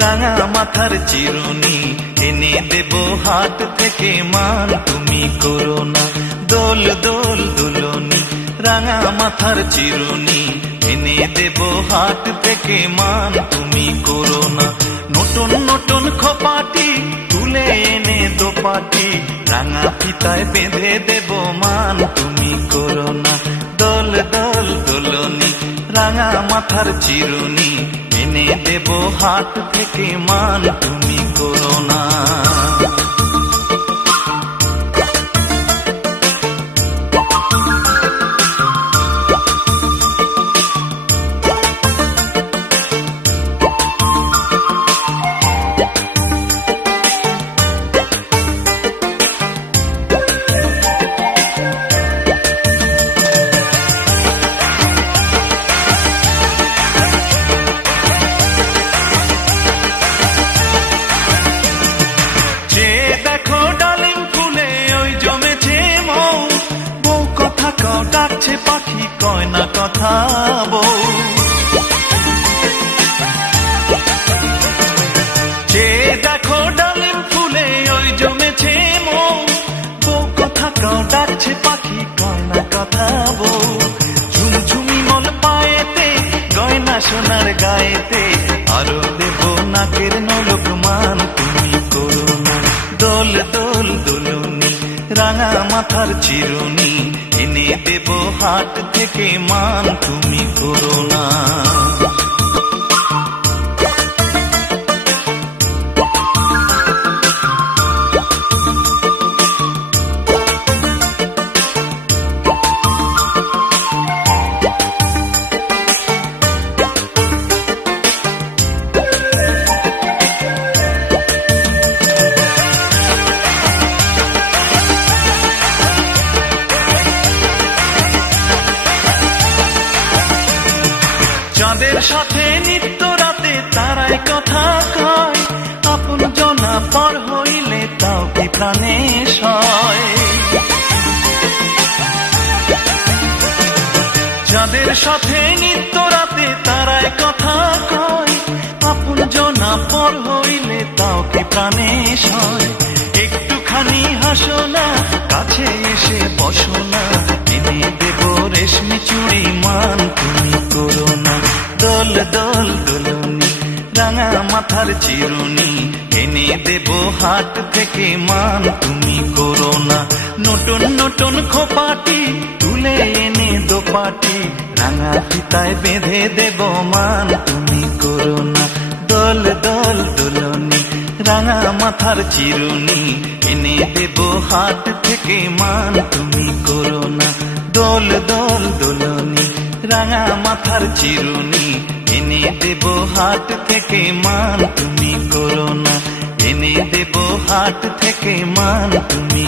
রাঙা মাথার চিরুনি এনে দেব হাট থেকে মান তুমি করো না দোল দোল দুলনি রাঙা মাথার চিরুনি এনে দেব হাট থেকে মান তুমি করো না নতুন নতুন খোপাটি তুলে এনে দোপাটি রাঙা ফিতায় বেঁধে দেব মান তুমি করো না দোল দোল দুলনি রাঙা মাথার চিরুনি এনে দেব হাট থেকে মান তুমি করো না ডাকছে পাখি কয় না কথা বউ যে দেখো ডালিম ফুলে ওই জমেছে মৌ বউ কথা কও ডাকছে পাখি কয় না কথা বউ ঝুমঝুমি মন পায়েতে গয়না সোনার গায়েতে আরো দেব নাকের নলক মান তুমি করো না দোল দোল দুলনি রাঙা মাথার চিরুনি এনে দেব হাট থেকে মান তুমি করো না চাঁদের সাথে নিত্য রাতে তারাই কথা কয় আপন জনা পর হইলে তাও কি প্রাণে সয় চাঁদের সাথে নিত্য রাতে তারাই কথা কয় আপন জনা পর হইলে তাও কি প্রাণে সয় একটুখানি হাসো না কাছে এসে বসো না এনে দেব রেশমি চুড়ি মান তুমি করো না দোল দোল দুলনি রাঙা মাথার চিরুনি এনে দেব হাট থেকে মান তুমি করো না নতুন নতুন খোপাটি তুলে এনে দোপাটি রাঙা ফিতায় বেঁধে দেব মান তুমি করো না দোল দোল দুলনি রাঙা মাথার চিরুনি এনে দেব হাট থেকে মান তুমি করো না দোল দোল দুলনি রাঙা মাথার চিরুনি এনে দেব হাট থেকে মান তুমি করো না এনে দেব হাট থেকে মান তুমি